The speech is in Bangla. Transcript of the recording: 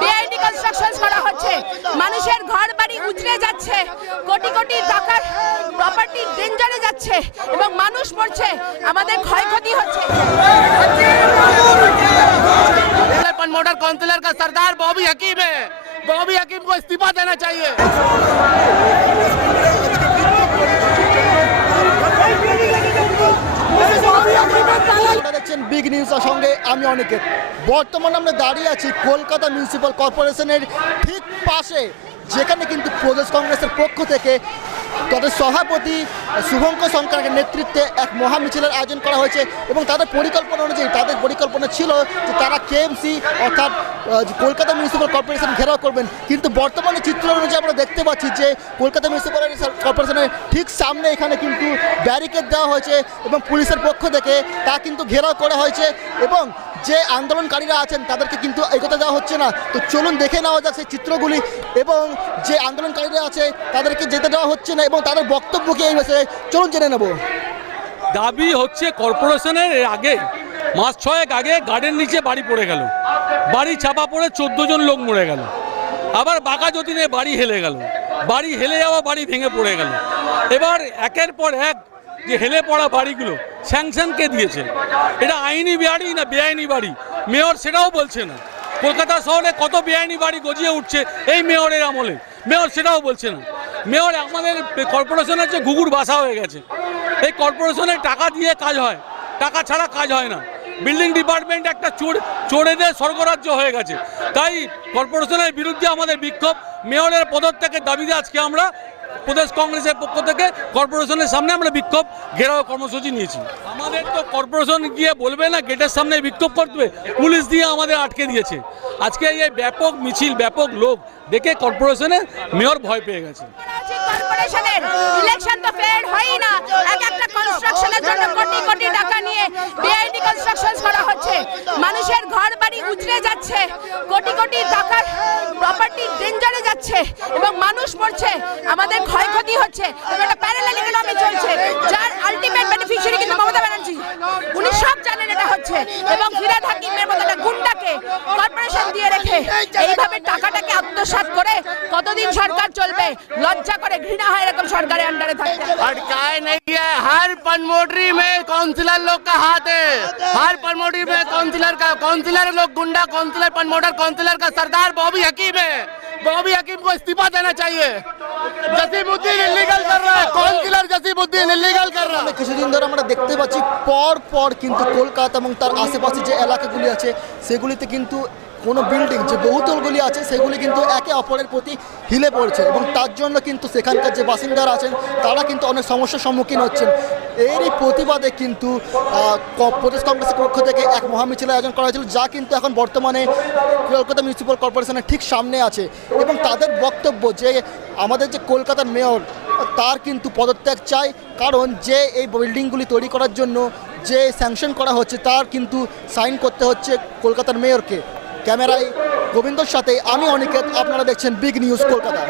বেআইনি কনস্ট্রাকশন করা হচ্ছে, মানুষের ঘর বাড়ি উজড়ে যাচ্ছে, কোটি কোটি টাকার প্রপার্টি ডেঞ্জারে যাচ্ছে এবং মানুষ মরছে, আমাদের ক্ষয়ক্ষতি হচ্ছে। मोटर काउंसिलर का सरदार बॉबी हकीम है, बॉबी हकीम को इस्तीफा देना चाहिए। দেখছেন বিগ নিউজের সঙ্গে আমি অনিকেত। বর্তমানে আমরা দাঁড়িয়ে আছি কলকাতা মিউনিসিপ্যাল কর্পোরেশনের ঠিক পাশে, যেখানে কিন্তু প্রদেশ কংগ্রেসের পক্ষ থেকে তাদের সভাপতি শুভঙ্কর সরকারের নেতৃত্বে এক মহা মিছিলের আয়োজন করা হয়েছে এবং তাদের পরিকল্পনা অনুযায়ী তাদের পরিকল্পনা ছিল যে তারা কেএমসি অর্থাৎ কলকাতা মিউনিসিপ্যাল কর্পোরেশন ঘেরাও করবেন। কিন্তু বর্তমানে চিত্র অনুযায়ী আমরা দেখতে পাচ্ছি যে কলকাতা মিউনিসিপ্যাল কর্পোরেশনের ঠিক সামনে এখানে কিন্তু ব্যারিকেড দেওয়া হয়েছে এবং পুলিশের পক্ষ থেকে তা কিন্তু ঘেরাও করা হয়েছে এবং যে আন্দোলনকারীরা আছেন তাদেরকে কিন্তু এগোতে দেওয়া হচ্ছে না। তো চলুন দেখে নেওয়া যাক সেই চিত্রগুলি এবং যে আন্দোলনকারীরা আছে তাদেরকে যেতে দেওয়া হচ্ছে না এবং তাদের বক্তব্য কি এই বিষয়ে চলুন জেনে নেব। দাবি হচ্ছে কর্পোরেশনের আগে মাস 6 আগে গার্ডেন নিচে বাড়ি পড়ে গেল, বাড়ি চাপা পড়ে 14 জন লোক মরে গেল, আবার বাঁকা যতীনে বাড়ি হেলে গেল, বাড়ি হেলে যাওয়া বাড়ি ভেঙে পড়ে গেল। এবার একের পর এক যে হেলে পড়া বাড়িগুলো স্যাংশন কে দিয়েছে? এটা আইনি বাড়ি না বেআইনি বাড়ি? মেয়র সেটাও বলছে না। কলকাতা শহরে কত বেআইনি বাড়ি গজিয়ে উঠছে এই মেয়রের আমলে, মেয়র সেটাও বলছে না। মেয়র আমাদের কর্পোরেশনের যে ঘুঘুর বাসা হয়ে গেছে। এই কর্পোরেশনের টাকা দিয়ে কাজ হয়, টাকা ছাড়া কাজ হয় না। বিল্ডিং ডিপার্টমেন্ট একটা চোরেদের স্বর্গরাজ্য হয়ে গেছে। তাই কর্পোরেশনের বিরুদ্ধে আমাদের বিক্ষোভ, মেয়রের পদত্যাগের দাবিতে আজকে আমরা প্রদেশ কংগ্রেসের পক্ষ থেকে কর্পোরেশনের সামনে আমরা বিক্ষোভ ঘেরাও কর্মসূচি নিয়েছি। আমাদের তো কর্পোরেশন গিয়ে বলবে না গেটের সামনে বিক্ষোভ করতে, পুলিশ দিয়ে আমাদের আটকে দিয়েছে। আজকে এই ব্যাপক মিছিল, ব্যাপক লোক দেখে কর্পোরেশনের মেয়র ভয় পেয়ে গেছে। কর্পোরেশনের ইলেকশন তো ফেয়ার হয়ই না, এক একটা কনস্ট্রাকশনের জন্য কোটি কোটি টাকা নিয়ে বেআইনি কনস্ট্রাকশন করা হচ্ছে, মানুষের ঘর বাড়ি উজড়ে যাচ্ছে, কোটি কোটি টাকার প্রপার্টি ডেঞ্জারে যাচ্ছে এবং মানুষ মরছে, আমাদের ক্ষয়ক্ষতি হচ্ছে। একটা প্যারালাল ইকোনমি চলছে যার আলটিমেট বেনিফিশিয়ারি কিন্তু মমতা ব্যানার্জি। উনি সব জানেন এটা হচ্ছে এবং ফিরাদ হাকিমের মতো একটা গুন্ডাকে কর্পোরেশন দিয়ে রেখে এইভাবে টাকাটাকে আত্মসাৎ করে কতদিন সরকার चलবে? लज्जा करे, घृणा है एरकम सरकार अंडर থাকতে। अटकाए नहीं है, हर पनमोटरी में काउंसिलर लोग का हाथ है, हर पनमोटरी में काउंसिलर लोग गुंडा, काउंसिलर पनमोटर काउंसिलर का सरदार बॉबी हकीम है, बॉबी हकीम को इस्तीफा देना चाहिए। जसीमुद्दीन इलीगल कर रहा है, काउंसिलर जसीमुद्दीन इलीगल कर रहा है। কিছুদিন ধরে আমরা দেখতে পাচ্ছি পর কিন্তু কলকাতা এবং তার আশেপাশে যে এলাকাগুলি আছে সেগুলিতে কিন্তু কোনো বিল্ডিং যে বহুতলগুলি আছে সেগুলি কিন্তু একে অপরের প্রতি হিলে পড়ছে এবং তার জন্য কিন্তু সেখানকার যে বাসিন্দারা আছেন তারা কিন্তু অনেক সমস্যার সম্মুখীন হচ্ছেন। এরই প্রতিবাদে কিন্তু প্রদেশ কংগ্রেসের পক্ষ থেকে এক মহামিছিলের আয়োজন করা হয়েছিল, যা কিন্তু এখন বর্তমানে কলকাতা মিউনিসিপ্যাল কর্পোরেশনের ঠিক সামনে আছে এবং তাদের বক্তব্য যে আমাদের যে কলকাতার মেয়র তার কিন্তু পদত্যাগ চাই, কারণ যে এই বিল্ডিংগুলি তৈরি করার জন্য যে স্যাংশন করা হচ্ছে তার কিন্তু সাইন করতে হচ্ছে কলকাতার মেয়রকে। ক্যামেরায় গোবিন্দর সাথে আমি অনিকেত, আপনারা দেখছেন বিগ নিউজ কলকাতা।